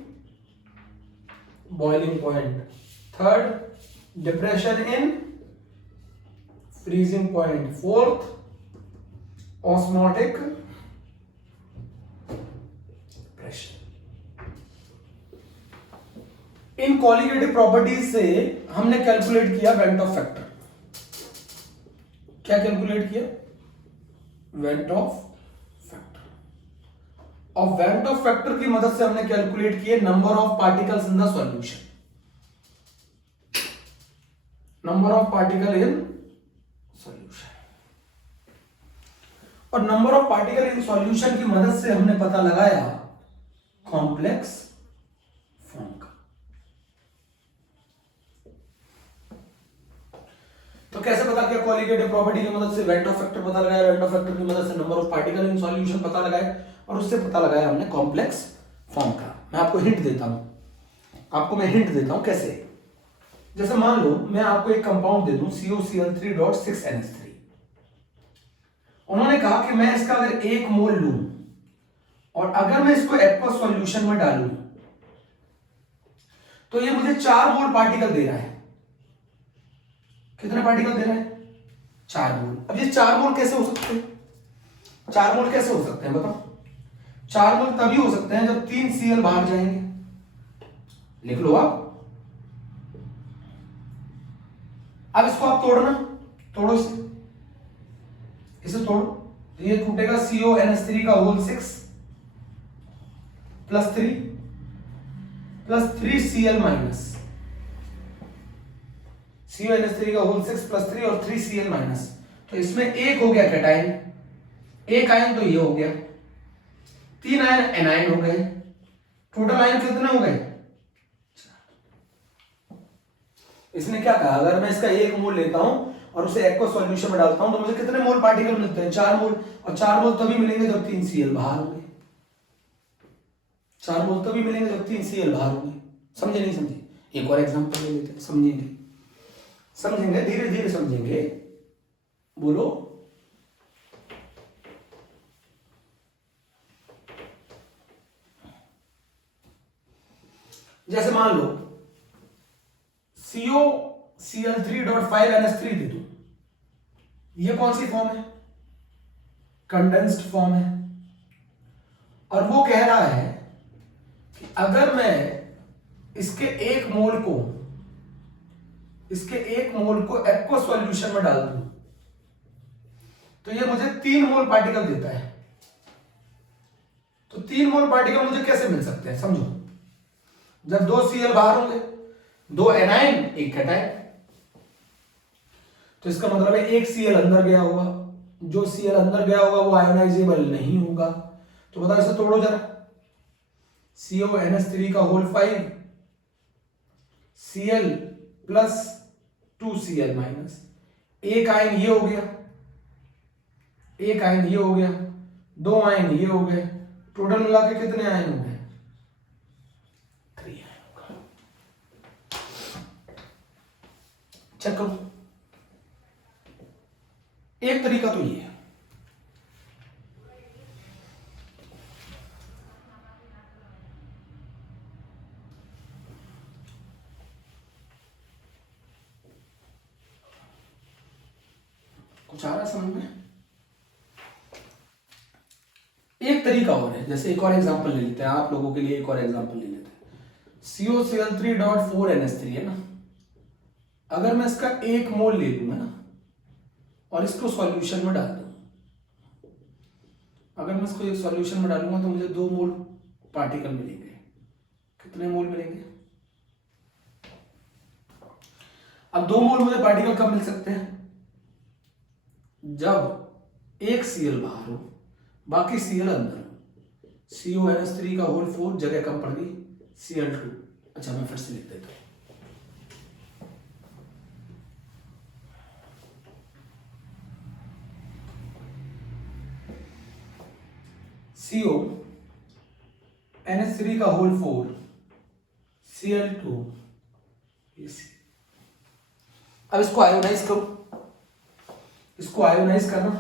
boiling point, third depression in freezing point, fourth osmotic pressure. इन कॉलिगेटिव प्रॉपर्टीज से हमने कैलकुलेट किया वेंट ऑफ फैक्टर। क्या कैलकुलेट किया? Van't Hoff factor. और वेंट ऑफ फैक्टर की मदद से हमने कैलकुलेट किए number of particles in the solution, number of particle in solution. और number of particle in solution की मदद से हमने पता लगाया कॉम्प्लेक्स फॉर्म का। तो कैसे पता किया? कॉलिगेटिव प्रॉपर्टी की मदद से वेंट ऑफ फैक्टर पता लगाया, वेंट ऑफ फैक्टर की मदद से number of particle in solution पता लगाया, और उससे पता लगाया हमने कॉम्प्लेक्स फॉर्म का। मैं आपको हिंट देता हूं, कैसे। जैसे मान लो मैं आपको एक कंपाउंड दे दूं COCl3.6NH3। उन्होंने कहा कि मैं इसका अगर 1 मोल लूं और अगर मैं इसको एक्वस सॉल्यूशन में डालूं तो ये मुझे 4 मोल पार्टिकल दे रहा है। कितने पार्टिकल दे रहा है? 4 मोल। अब ये 4 मोल कैसे हो सकते हैं? 4 मोल कैसे हो सकते हैं बताओ? 4 मोल तभी हो सकते हैं जब 3 Cl बाहर जाएंगे। लिख लो आप। अब इसको आप तोड़ो इसे तोड़ो, तो ये टूटेगा CONH3 का whole 6 plus 3Cl minus, CONH3 का होल 6 प्लस 3 और 3Cl माइनस। तो इसमें एक हो गया कैटाइन, एक आयन तो ये हो गया, 3 आयन एनायन हो गए। टोटल आयन कितने हो गए? इसने क्या कहा, अगर मैं इसका 1 मोल लेता हूं और उसे एक्वस सॉल्यूशन में डालता हूं तो मुझे कितने मोल पार्टिकल मिलते हैं? 4 मोल। और 4 मोल तभी मिलेंगे जब 3 Cl बाहर होंगे। 4 मोल तभी मिलेंगे जब 3 Cl बाहर होंगे। समझे नहीं समझे? एक और एग्जांपल ले लेते हैं, समझेंगे धीरे धीरे समझेंगे। बोलो। जैसे मान लो COCl3.5NH3 दे दो, ये कौन सी फॉर्म है? कंडेंस्ड फॉर्म है। और वो कह रहा है कि अगर मैं इसके 1 मोल को एक्वस सॉल्यूशन में डाल दूं तो ये मुझे 3 मोल पार्टिकल देता है। तो 3 मोल पार्टिकल मुझे कैसे मिल सकते हैं? समझो, जब 2 Cl बाहर होंगे, 2 एनायन 1 कैटायन, तो इसका मतलब है 1 Cl अंदर गया होगा। जो Cl अंदर गया होगा वो आयोनाइजेबल नहीं होगा। तो बताओ इसे तोड़ो जरा। CONH3 का whole 5 Cl plus 2Cl minus, एक आयन ये हो गया, एक आयन ये हो गया, 2 आयन ये हो गए। टोटल मिला के कितने आयन हो गए? 3 आयन हो गए। चेक करो। एक तरीका तो ये है। कुछ आ रहा समझ में? एक तरीका और है, जैसे एक और एग्जांपल ले लेते हैं आप लोगों के लिए, एक और एग्जांपल ले लेते हैं। COCl3.4NH3 है ना, अगर मैं इसका 1 मोल ले लूंगा ना और इसको सॉल्यूशन में डाल दूं, अगर मैं इसको एक सॉल्यूशन में डालूंगा तो मुझे 2 मोल पार्टिकल मिलेंगे। कितने मोल मिलेंगे? अब 2 मोल मुझे पार्टिकल कब मिल सकते हैं? जब 1 Cl बाहर हो, बाकी Cl अंदर हो। CONH3 का होल 4 जगह कम पड़ गई, Cl2। अच्छा मैं फिर से लिख देता हूं। CO NH3 का होल 4 Cl2। अब इसको आयोनाइज करो, इसको आयोनाइज करना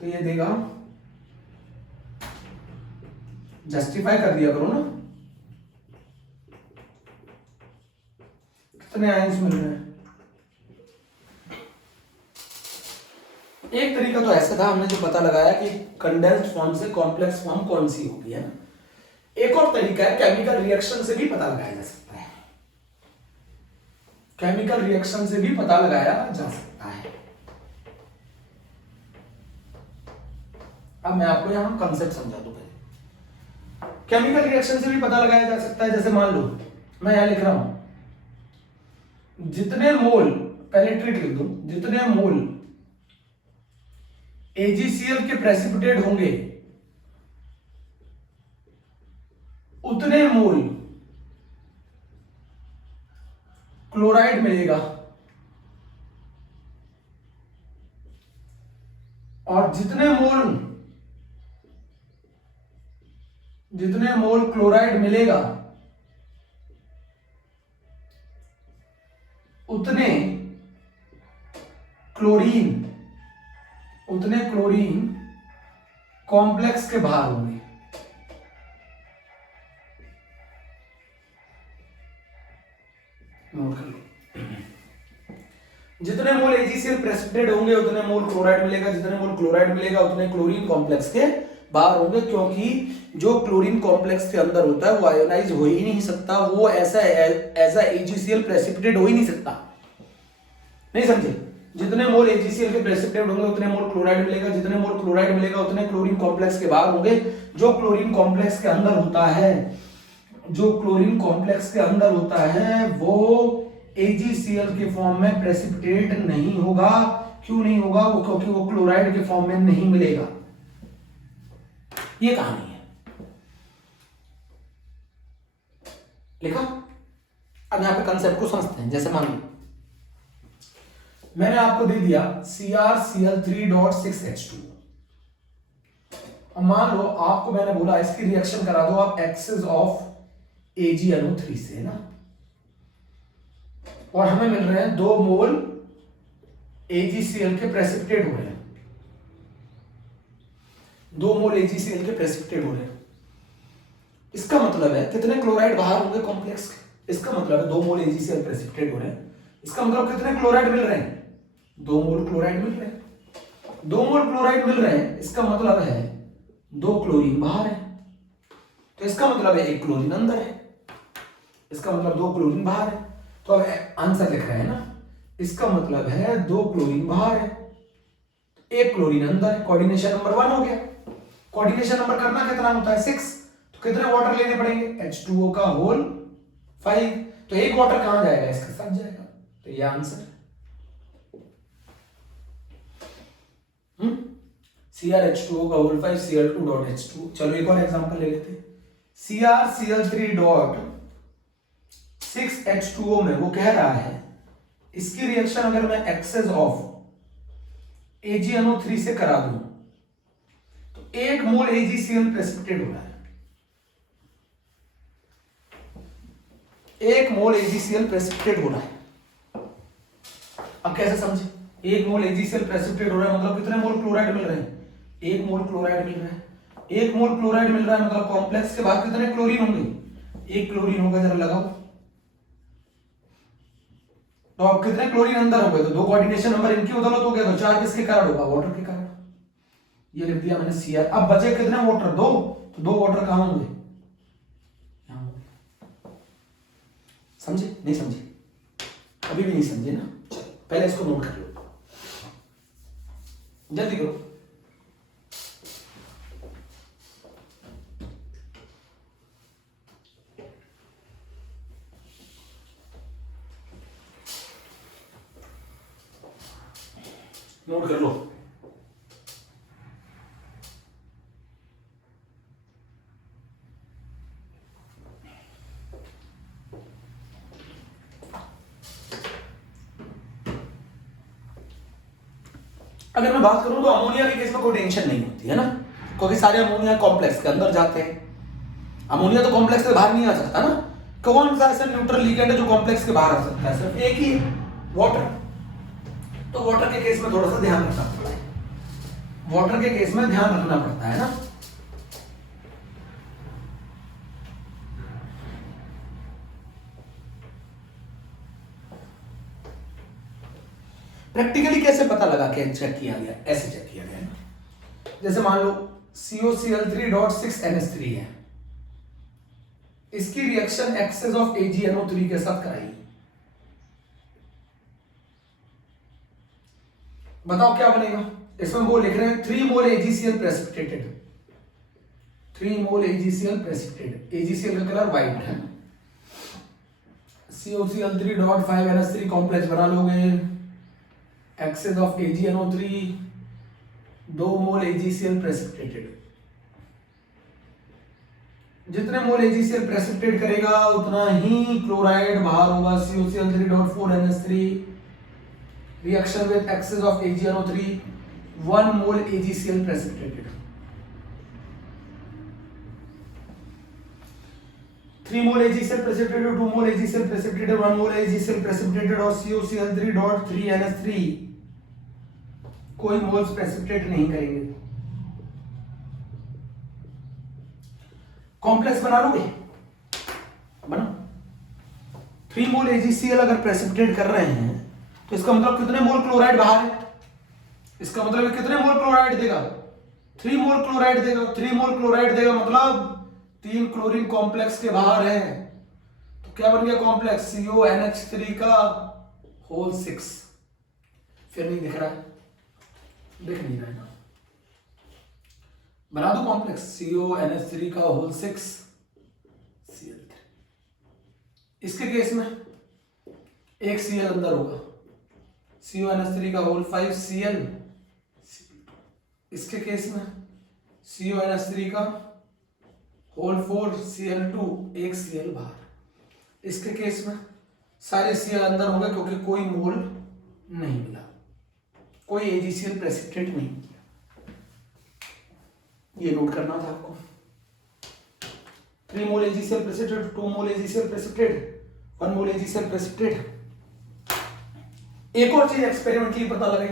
तो ये देगा, जस्टिफाई कर दिया करो ना, कितने आयंस मिल रहे हैं। एक तरीका तो ऐसा था, हमने जो पता लगाया कि कंडेंस्ड फॉर्म से कॉम्प्लेक्स फॉर्म कौन सी होगी, है ना। एक और तरीका है, केमिकल रिएक्शन से भी पता लगाया जा सकता है, केमिकल रिएक्शन से भी पता लगाया जा सकता है। अब मैं आपको यहां कंसेप्ट समझा दूं। पहले केमिकल रिएक्शन से भी पता लगाया जा सकता है, जैसे मान लो मैं यहां लिख रहा हूं, जितने मोल, पहले ट्रिक लिख दो, जितने मोल AgCl के प्रेसिपिटेट होंगे उतने मोल क्लोराइड मिलेगा, और जितने मोल क्लोराइड मिलेगा उतने क्लोरीन कॉम्प्लेक्स के बाहर होंगे। नोट कर लो, जितने मोल AgCl प्रेसिपिटेट होंगे उतने मोल क्लोराइड मिलेगा, जितने मोल क्लोराइड मिलेगा उतने क्लोरीन कॉम्प्लेक्स के बाहर होंगे, क्योंकि जो क्लोरीन कॉम्प्लेक्स के अंदर होता है वो आयोनाइज हो ही नहीं सकता, वो ऐसा AgCl प्रेसिपिटेट हो ही नहीं सकता। नहीं समझे? जितने मोल AgCl के प्रेसिपिटेट होंगे उतने मोल क्लोराइड मिलेगा, जितने मोल क्लोराइड मिलेगा उतने क्लोरीन कॉम्प्लेक्स के बाहर होंगे। जो क्लोरीन कॉम्प्लेक्स के अंदर होता है, जो क्लोरीन कॉम्प्लेक्स के अंदर होता है वो AgCl के फॉर्म में प्रेसिपिटेट नहीं होगा। क्यों नहीं होगा? वो क्योंकि वो क्लोराइड के फॉर्म में नहीं मिलेगा। ये कहानी है, लिखा। अब यहां पे कंसेप्ट को समझते हैं। जैसे मान लो मैंने आपको दे दिया CrCl3.6H2। अब मान लो आपको मैंने बोला इसकी रिएक्शन करा दो आप एक्सेस ऑफ AgNO3 से ना, और हमें मिल रहे हैं 2 मोल AgCl के प्रेसिपिटेट हो रहे हैं, 2 मोल AgCl के प्रेसिपिटेट हो रहे हैं। इसका मतलब है कितने क्लोराइड बाहर होंगे कॉम्प्लेक्स के? इसका मतलब है 2 मोल AgCl प्रेसिपिटेट हो रहे हैं। इसका मतलब कितने क्लोराइड मिल रहे हैं? 2 मोल क्लोराइड मिल रहे हैं। 2 मोल क्लोराइड मिल रहे हैं, इसका मतलब है 2 क्लोरीन बाहर है, तो इसका मतलब है 1 क्लोरीन अंदर है। इसका मतलब 2 क्लोरीन बाहर है, तो अब आंसर लिख रहे हैं ना, इसका मतलब है 2 क्लोरीन बाहर है, 1 क्लोरीन अंदर है। कोऑर्डिनेशन नंबर 1 हो गया। कोऑर्डिनेशन नंबर करना कितना होता है? 6। तो कितने वाटर लेने पड़ेंगे? H2O का होल 5। तो एक वाटर कहां जाएगा? इसके साथ जाएगा। तो ये आंसर है। CrH2O का होल 5 Cl2.H2। चलो एक और एग्जांपल ले लेते हैं। CrCl3.6H2O में वो कह रहा है इसकी रिएक्शन अगर मैं एक्सेस ऑफ AgNO3 से करा दूं तो 1 मोल AgCl प्रेसिपिटेट हो रहा है, 1 मोल AgCl प्रेसिपिटेट हो रहा है। अब कैसे समझे? 1 मोल AgCl प्रेसिपिटेट हो रहा है मतलब कितने मोल क्लोराइड मिल रहे हैं? 1 मोल क्लोराइड मिल रहा है। 1 मोल क्लोराइड मिल रहा है मतलब कॉम्प्लेक्स के बाद कितने क्लोरीन होंगे? 1 क्लोरीन होगा। जरा लगाओ तो अब कितने क्लोरीन अंदर हो गए? तो 2 कोऑर्डिनेशन नंबर इनकी बदौलत हो गया, तो 4 किसके कारण होगा? वाटर के कारण। ये लिख दिया मैंने Cr। अब बचे कितने वाटर? 2। तो 2 वाटर कहां होंगे? यहां। समझे? नहीं समझे? अभी भी नहीं समझे ना? चलो पहले इसको नोट कर लो, जल्दी करो। नोट कर लो। अगर मैं बात करूं तो अमोनिया के केस में कोई टेंशन नहीं होती है ना, क्योंकि सारे अमोनिया कॉम्प्लेक्स के अंदर जाते हैं। अमोनिया तो कॉम्प्लेक्स के बाहर नहीं आ सकता ना। कौन सा ऐसा न्यूट्रल लिगेंड है जो कॉम्प्लेक्स के बाहर आ सकता है? सिर्फ एक ही, वाटर। तो वाटर के केस में थोड़ा सा ध्यान रखना पड़ता है, वाटर के केस में ध्यान रखना पड़ता है ना। प्रैक्टिकली कैसे पता लगा कि चेक किया गया? ऐसे चेक किया गया ना, जैसे मान लो COCl3.6NH3 है, इसकी रिएक्शन एक्सेस ऑफ AgNO3 के साथ कराई, बताओ क्या बनेगा? इसमें वो लिख रहे हैं 3 mole AgCl precipitated, 3 mole AgCl precipitated, AgCl का कलर व्हाइट है। COCl3.5NH3 कॉम्प्लेक्स बना लोगे, excess of AgNO3 2 mole AgCl precipitated, जितने मोल AgCl प्रेसिपिटेट करेगा उतना ही क्लोराइड बाहर होगा। COCl3.4NH3 reaction with excess of AgNO3 1 mole AgCl precipitated, 3 mole AgCl precipitated, 2 mole AgCl precipitated, 1 mole AgCl precipitated और COCl3.3NH3 कोई मोल्स प्रेसिपिटेट नहीं करेंगे। कॉम्प्लेक्स बना लोगे? बना। 3 मोल AgCl अगर प्रेसिपिटेट कर रहे हैं तो इसका मतलब कितने मोल क्लोराइड बाहर है? इसका मतलब कितने मोल क्लोराइड देगा? 3 मोल क्लोराइड देगा। 3 मोल क्लोराइड देगा मतलब 3 क्लोरीन कॉम्प्लेक्स के बाहर है, तो क्या बन गया कॉम्प्लेक्स? CONH3 का होल 6। फिर नहीं दिख रहा है, दिख नहीं रहा है ना, बना दो कॉम्प्लेक्स CONH3 का होल 6 Cl3। इसके केस में एक Cl अंदर होगा, CONH3 का होल 5 Cl। इसके केस में CONH3 का होल 4 Cl2, एक Cl बाहर। इसके केस में सारे Cl अंदर होंगे क्योंकि कोई मोल नहीं मिला, कोई AgCl प्रेसिपिटेट नहीं किया। ये नोट करना था आपको। 3 mole AgCl precipitate, 2 mole AgCl precipitate, 1 mole AgCl precipitate. एक और चीज एक्सपेरिमेंटली पता लगे,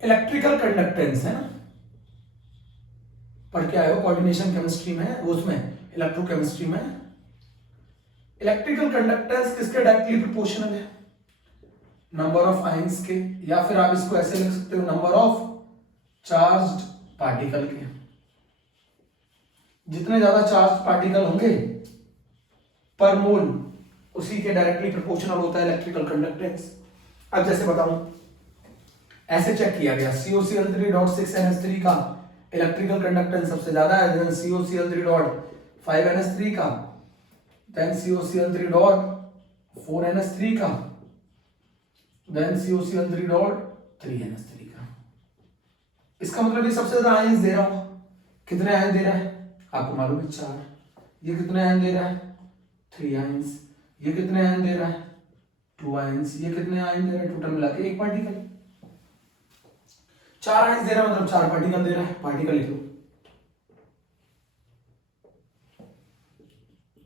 इलेक्ट्रिकल कंडक्टेंस है ना, पढ़ के आए हो कोऑर्डिनेशन केमिस्ट्री में, उसमें इलेक्ट्रोकेमिस्ट्री में। इलेक्ट्रिकल कंडक्टेंस किसके डायरेक्टली प्रोपोर्शनल है? नंबर ऑफ आयंस के, या फिर आप इसको ऐसे लिख सकते हो नंबर ऑफ चार्ज्ड पार्टिकल के। जितने ज्यादा चार्ज पार्टिकल होंगे पर मोल, उसी के डायरेक्टली प्रोपोर्शनल होता है इलेक्ट्रिकल कंडक्टेंस। अब जैसे बताऊं, ऐसे चेक किया गया COCl3.6NH3 का इलेक्ट्रिकल कंडक्टेंस सबसे ज्यादा है, देन COCl3.5NH3 का, देन COCl3.4NH3 का, देन COCl3.3NH3 का। इसका मतलब ये सबसे ज्यादा आयंस दे रहा हूं। कितने आयन दे रहा है आपको मालूम है? 4। ये कितने आयन दे रहा है? 3 आयंस। ये कितने आयन दे रहा है? 2 आयंस। ये कितने आयन दे रहा है टोटल मिला के? 1 पार्टिकल। 4 आयंस दे रहा है मतलब 4 पार्टिकल दे रहा है। पार्टिकल लिख लो।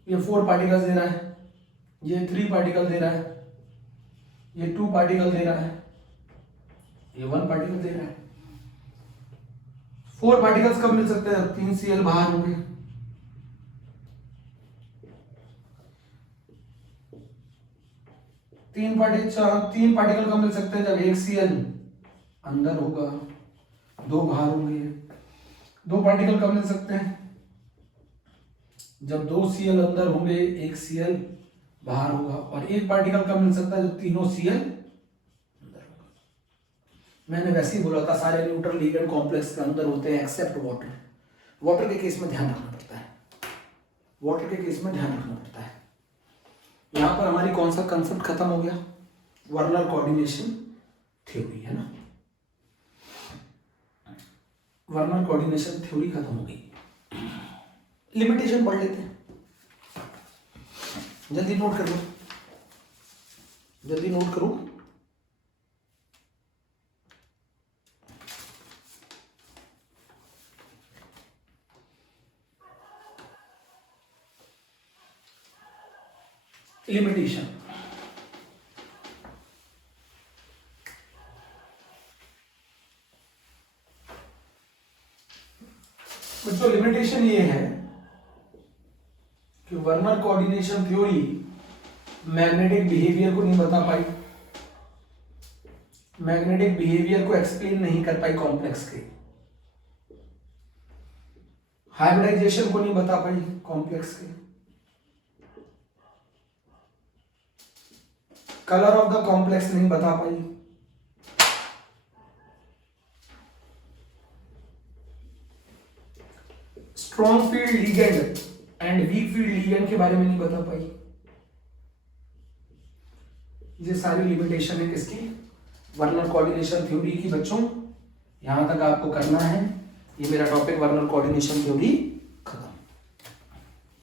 ये 4 पार्टिकल्स दे रहा है, ये 3 पार्टिकल दे रहा है, ये 2 पार्टिकल दे रहा है, ये 1 पार्टिकल दे रहा है। 4 पार्टिकल्स कब मिल सकते हैं? 3 Cl बाहर होंगे। तीन पार्टिकल कब मिल सकते हैं? जब 1 Cl अंदर होगा, 2 बाहर होंगे। 2 पार्टिकल कब मिल सकते हैं? जब 2 Cl अंदर होंगे, 1 Cl बाहर होगा। और 1 पार्टिकल कब मिल सकता है? जब तीनों Cl अंदर होगा। मैंने वैसे ही बोला था सारे न्यूट्रल लिगेंड कॉम्प्लेक्स के अंदर होते हैं एक्सेप्ट वाटर। वाटर के केस में ध्यान रखना पड़ता है, वाटर के केस में ध्यान रखना पड़ता है। यहां पर हमारी कौन सा कंसेप्ट खत्म हो गया? वर्नर कोऑर्डिनेशन थ्योरी, है ना। वर्नर कोऑर्डिनेशन थ्योरी खत्म हो गई। लिमिटेशन पढ़ लेते हैं। जल्दी नोट कर लो, जल्दी नोट करो। लिमिटेशन, बच्चों लिमिटेशन ये है कि Werner coordination theory magnetic behaviour को नहीं बता पाई, मैग्नेटिक बिहेवियर को एक्सप्लेन नहीं कर पाई कॉम्प्लेक्स के, हाइब्रिडाइजेशन को नहीं बता पाई कॉम्प्लेक्स के, कलर ऑफ द कॉम्प्लेक्स नहीं बता पाई, strong field ligand and weak field ligand के बारे में नहीं बता पाई। ये सारी लिमिटेशन है किसकी, वर्नर कोऑर्डिनेशन थ्योरी की। बच्चों यहां तक आपको करना है, ये मेरा टॉपिक वर्नर कोऑर्डिनेशन थ्योरी खत्म।